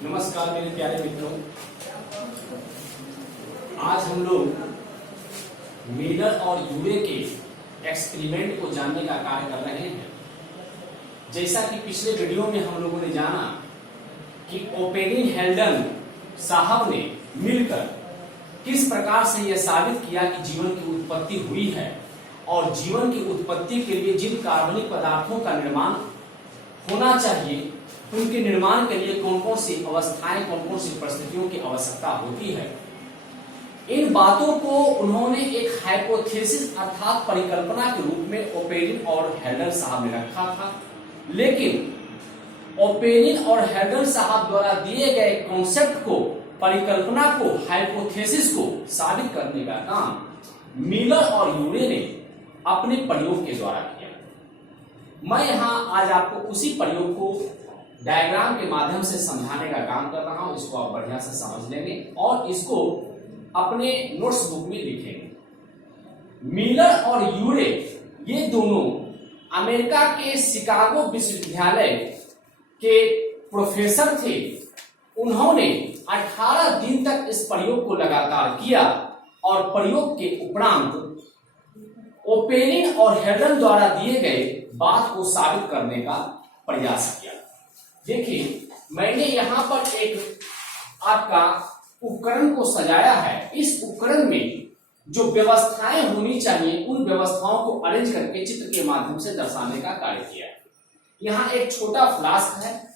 नमस्कार मेरे प्यारे मित्रों, आज हम लोग मिलर और यूरे के एक्सपेरिमेंट को जानने का कार्य कर रहे हैं। जैसा कि पिछले वीडियो में हम लोगों ने जाना कि ओपेनिंग हेल्डन साहब ने मिलकर किस प्रकार से यह साबित किया कि जीवन की उत्पत्ति हुई है और जीवन की उत्पत्ति के लिए जिन कार्बनिक पदार्थों का निर्माण होना चाहिए उनके निर्माण के लिए कौन कौन सी अवस्थाएं, कौन कौन सी परिस्थितियों की आवश्यकता होती है। इन बातों को उन्होंने एक हाइपोथेसिस अर्थात परिकल्पना के रूप में ओपेनिन और हेल्डन साहब ने रखा था, लेकिन ओपेनिन और हेल्डन साहब द्वारा दिए गए कॉन्सेप्ट को, परिकल्पना को, हाइपोथेसिस को साबित करने का काम मिलर और यूरे ने अपने प्रयोग के द्वारा किया। मैं यहां आज आपको उसी प्रयोग को डायग्राम के माध्यम से समझाने का काम कर रहा हूं। इसको आप बढ़िया से समझ लेंगे और इसको अपने नोट्स बुक में लिखेंगे। मिलर और यूरे ये दोनों अमेरिका के शिकागो विश्वविद्यालय के प्रोफेसर थे। उन्होंने 18 दिन तक इस प्रयोग को लगातार किया और प्रयोग के उपरांत ओपेनिन और हेल्डन द्वारा दिए गए बात को साबित करने का प्रयास किया। देखिए, मैंने यहां पर एक आपका उपकरण को सजाया है। इस उपकरण में जो व्यवस्थाएं होनी चाहिए उन व्यवस्थाओं को अरेंज करके चित्र के माध्यम से दर्शाने का कार्य किया है। यहाँ एक छोटा फ्लास्क है।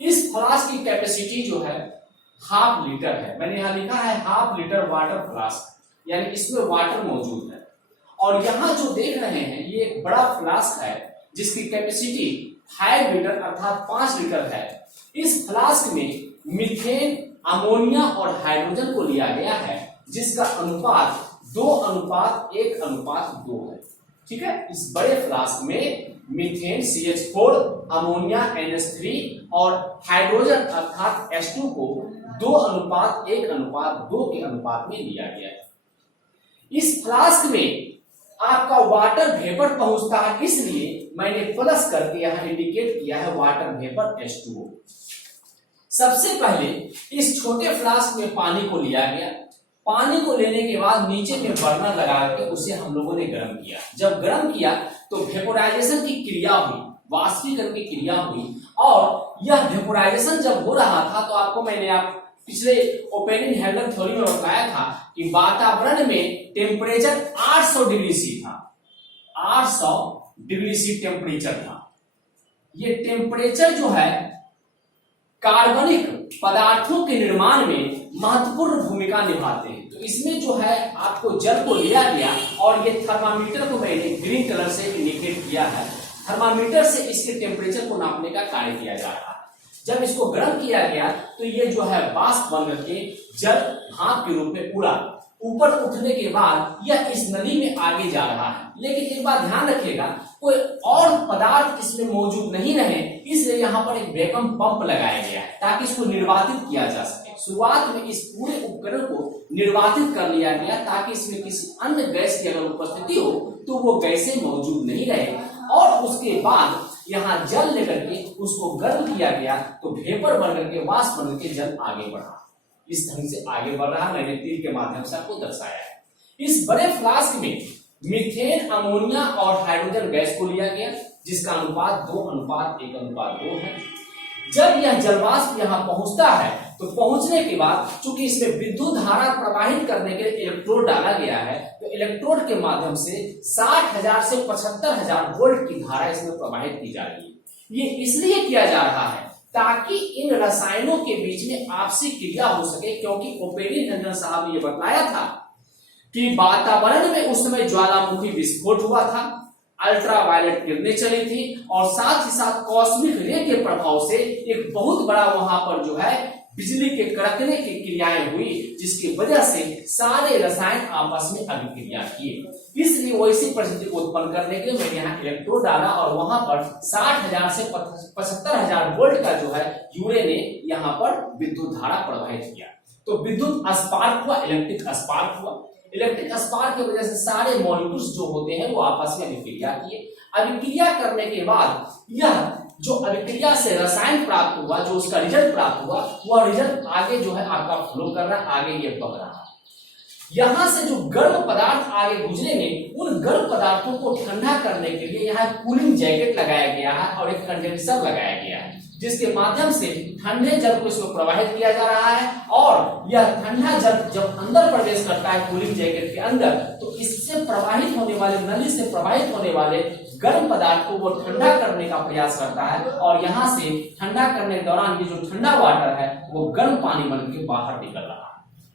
इस फ्लास्क की कैपेसिटी जो है 1/2 लीटर है। मैंने यहाँ लिखा है 1/2 लीटर वाटर फ्लास्क, यानी इसमें वाटर मौजूद है। और यहाँ जो देख रहे हैं ये एक बड़ा फ्लास्क है जिसकी कैपेसिटी 5 लीटर अर्थात 5 लीटर है। इस फ्लास्क में मीथेन, अमोनिया और हाइड्रोजन को लिया गया है जिसका अनुपात 2:1:2 है। ठीक है, इस बड़े फ्लास्क में मीथेन CH4, अमोनिया NH3 और हाइड्रोजन अर्थात H2 को 2:1:2 के अनुपात में लिया गया है। इस फ्लास्क में आपका वाटर वेपर पहुंचता है, इसलिए मैंने प्लस करके यहां इंडिकेट किया है वाटर वेपर H2O। सबसे पहले इस छोटे फ्लास्क में पानी को लिया गया। पानी को लेने के बाद नीचे में बर्नर लगा के उसे हम लोगों ने गर्म किया। जब गर्म किया तो वेपोराइजेशन की क्रिया हुई, वाष्पीकरण की क्रिया हुई। और यह वेपोराइजेशन जब हो रहा था तो आपको मैंने पिछले ओपेनिन हेल्डन थ्योरी में बताया था कि वातावरण में टेम्परेचर 800 डिग्री सी था। 800 डिग्री सी टेम्परेचर था। ये टेम्परेचर जो है कार्बनिक पदार्थों के निर्माण में महत्वपूर्ण भूमिका निभाते हैं। तो इसमें जो है आपको जल को लिया गया और ये थर्मामीटर को मैंने ग्रीन कलर से इंडिकेट किया है। थर्मामीटर से इसके टेम्परेचर को नापने का कार्य किया जा रहा है। जब इसको गर्म किया गया तो ये जो है वाष्प बन करके जल भाप के रूप में उड़ा। ऊपर उठने के बाद यह इस नदी में आगे जा रहा है। लेकिन एक बात ध्यान रखिएगा, कोई और पदार्थ इसमें मौजूद नहीं रहे, इसलिए यहाँ पर एक वैक्यूम पंप लगाया गया है ताकि इसको निर्वातित किया जा सके। शुरुआत में इस पूरे उपकरण को निर्वातित कर लिया गया ताकि इसमें किसी अन्य गैस की अगर उपस्थिति हो तो वो गैसें मौजूद नहीं रहे। और उसके बाद यहाँ जल लेकर के उसको गर्म किया गया तो वेपर बन करके, वाष्प बन के जल आगे बढ़ा। इस ढंग से आगे बढ़ रहा, मैंने तीर के माध्यम से आपको दर्शाया है। इस बड़े फ्लास्क में मीथेन, अमोनिया और हाइड्रोजन गैस को लिया गया जिसका अनुपात 2:1:2 है। जब यह जलवाष्प यहाँ पहुंचता है तो पहुंचने के बाद चूंकि इसमें विद्युत धारा प्रवाहित करने के लिए इलेक्ट्रोड डाला गया है तो इलेक्ट्रोड के माध्यम से 60,000 से 75,000 वोल्ट की धारा इसमें प्रवाहित की जा रही है। ये इसलिए किया जा रहा है ताकि इन रसायनों के बीच में आपसी क्रिया हो सके, क्योंकि ओपेनिन हेल्डन साहब ने यह बताया था कि वातावरण में उस समय ज्वालामुखी विस्फोट हुआ था, अल्ट्रावायलेट किरणें चली थी और साथ ही साथ कॉस्मिक रे के प्रभाव से एक बहुत बड़ा वहां पर जो है बिजली के कड़कने की क्रियाएं हुई, जिसकी वजह से सारे रसायन आपस में अभिक्रिया किए। इसलिए वैसी परिस्थिति को उत्पन्न करने के लिए मैंने यहाँ इलेक्ट्रोड डाला और वहां पर 60,000 से 75,000 वोल्ट का जो है यूरे ने यहाँ पर विद्युत धारा प्रवाहित किया। तो विद्युत स्पार्क हुआ, इलेक्ट्रिक स्पार्क हुआ। इलेक्ट्रिक स्पार्क की वजह से सारे मॉलिक्यूल्स जो होते हैं वो आपस में अभिक्रिया किए। अभिक्रिया करने के बाद यह जो अभिक्रिया से रसायन प्राप्त हुआ, जो उसका रिजल्ट प्राप्त हुआ, वह रिजल्ट आगे जो है आपका फ्लो कर रहा है, आगे ये बह रहा है। यहां से जो गर्म पदार्थ आगे गुजरेंगे, उन गर्म पदार्थों को ठंडा करने के लिए यहाँ कूलिंग जैकेट लगाया गया है और एक कंडेंसर लगाया गया है, जिसके माध्यम से ठंडे जल को इसमें प्रवाहित किया जा रहा है। और यह ठंडा जल जब अंदर प्रवेश करता है कूलिंग जैकेट के अंदर, तो इससे प्रवाहित होने वाले, नली से प्रवाहित होने वाले गर्म पदार्थ को वो ठंडा करने का प्रयास करता है। और यहाँ से ठंडा करने के दौरान ये जो ठंडा वाटर है वो गर्म पानी बन के बाहर निकल रहा है।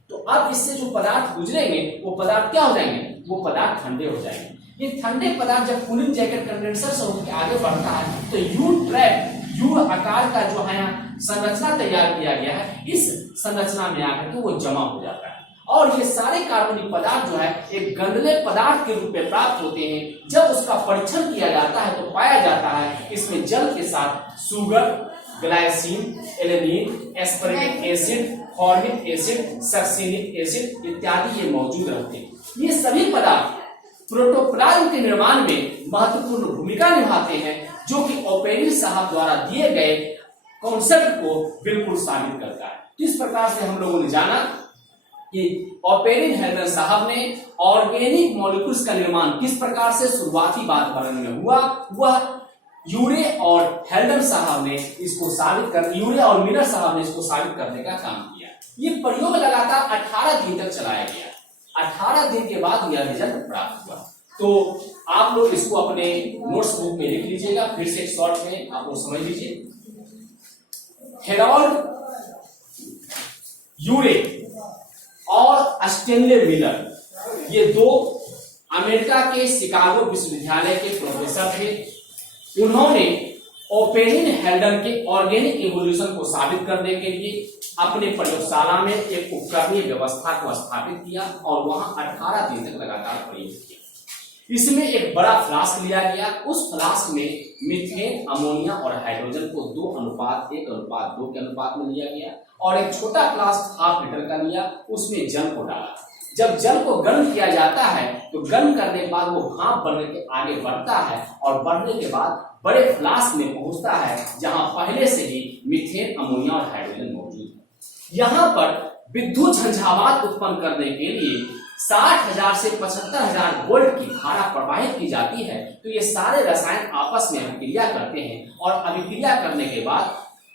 तो अब इससे जो पदार्थ गुजरेंगे वो पदार्थ क्या हो जाएंगे, वो पदार्थ ठंडे हो जाएंगे। ये ठंडे पदार्थ जब कूलिंग जैकेट कंडेंसर से होकर आगे बढ़ता है तो यू ट्रैप, यू आकार का जो है संरचना तैयार किया गया है, इस संरचना में आकर के वो जमा हो जाता है। और ये सारे कार्बनिक पदार्थ जो है एक गंधले पदार्थ के रूप में प्राप्त होते हैं। जब उसका परीक्षण किया जाता है तो पाया जाता है इसमें जल के साथ sugar, glycine, alanine, aspartic acid, formic acid, succinic acid इत्यादि ये मौजूद रहते हैं। ये सभी पदार्थ प्रोटोप्लाज्म के निर्माण में महत्वपूर्ण भूमिका निभाते हैं, जो कि ओपेरिन साहब द्वारा दिए गए कॉन्सेप्ट को बिल्कुल साबित करता है। इस प्रकार से हम लोगों ने जाना कि ओपेरिन हेल्डन साहब ने ऑर्गेनिक मॉलिक्यूल्स का निर्माण किस प्रकार से शुरुआती वातावरण में हुआ, वह यूरे और हेल्डन साहब ने इसको साबित कर, यूरे और मिलर साहब ने इसको साबित करने का काम किया। ये प्रयोग लगातार 18 दिन तक चलाया गया। 18 दिन के बाद यह रिजल्ट प्राप्त हुआ। तो आप लोग इसको अपने नोट्स बुक में लिख लीजिएगा, फिर से एक शॉर्ट में आप लोग समझ लीजिए। हेरोल्ड यूरे और स्टेनले मिलर ये दो अमेरिका के शिकागो विश्वविद्यालय के प्रोफेसर थे। उन्होंने ओपेरिन हेल्डन के ऑर्गेनिक इवोल्यूशन को साबित करने के लिए अपने प्रयोगशाला में एक उपकरणीय व्यवस्था को स्थापित किया और वहां 18 दिन तक लगातार प्रयोग किया। इसमें एक बड़ा फ्लास्क लिया गया। उस फ्लास्क में मीथेन, अमोनिया और हाइड्रोजन को 2:1:2 के अनुपात में लिया गया और एक छोटा फ्लास्क 1/2 लीटर का लिया, उसमें जल को डाला। जब जल को गर्म किया जाता है तो गर्म करने के बाद वो भाप बनने के आगे बढ़ता है और बढ़ने के बाद बड़े फ्लास्क में पहुंचता है, जहां पहले से ही मीथेन, अमोनिया और हाइड्रोजन मौजूद है। यहाँ पर विद्युत झंझावात उत्पन्न करने के लिए 60,000 से 75,000 वोल्ट की धारा प्रवाहित की जाती है। तो ये सारे रसायन आपस में अभिक्रिया करते हैं और अभिक्रिया करने के बाद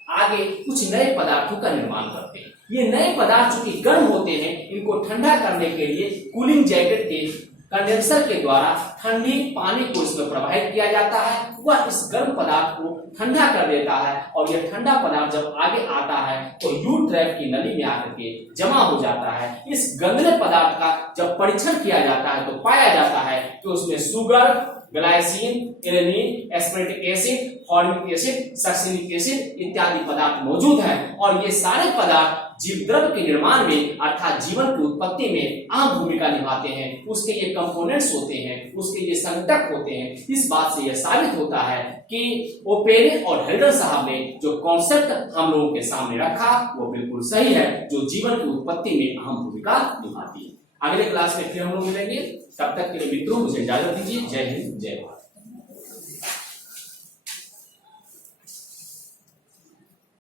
आगे कुछ नए पदार्थों का निर्माण करते हैं। ये नए पदार्थ जो कि गर्म होते हैं, इनको ठंडा करने के लिए कूलिंग जैकेट के कंडेंसर के द्वारा ठंडी पानी को इसमें प्रवाहित किया जाता है। वह इस गर्म पदार्थ को ठंडा कर देता है और यह ठंडा पदार्थ जब आगे आता है तो यू ट्रैप की नली में आकर के जमा हो जाता है। इस गंधले पदार्थ का जब परीक्षण किया जाता है तो पाया जाता है कि उसमें sugar, glycine, alanine, aspartic acid, formic acid, succinic acid इत्यादि पदार्थ मौजूद हैं और ये सारे पदार्थ जीव द्रव्य के निर्माण में अर्थात जीवन की उत्पत्ति में अहम भूमिका निभाते हैं। उसके ये कंपोनेंट्स होते हैं, उसके ये संघटक होते हैं। इस बात से यह साबित होता है कि ओपेरिन और हेल्डन साहब ने जो कॉन्सेप्ट हम लोगों के सामने रखा वो बिल्कुल सही है, जो जीवन की उत्पत्ति में अहम भूमिका निभाती है। अगले क्लास में फिर हम लोग मिलेंगे। तब तक के लिए मित्रों मुझे इजाजत दीजिए। जय हिंद, जय भारत।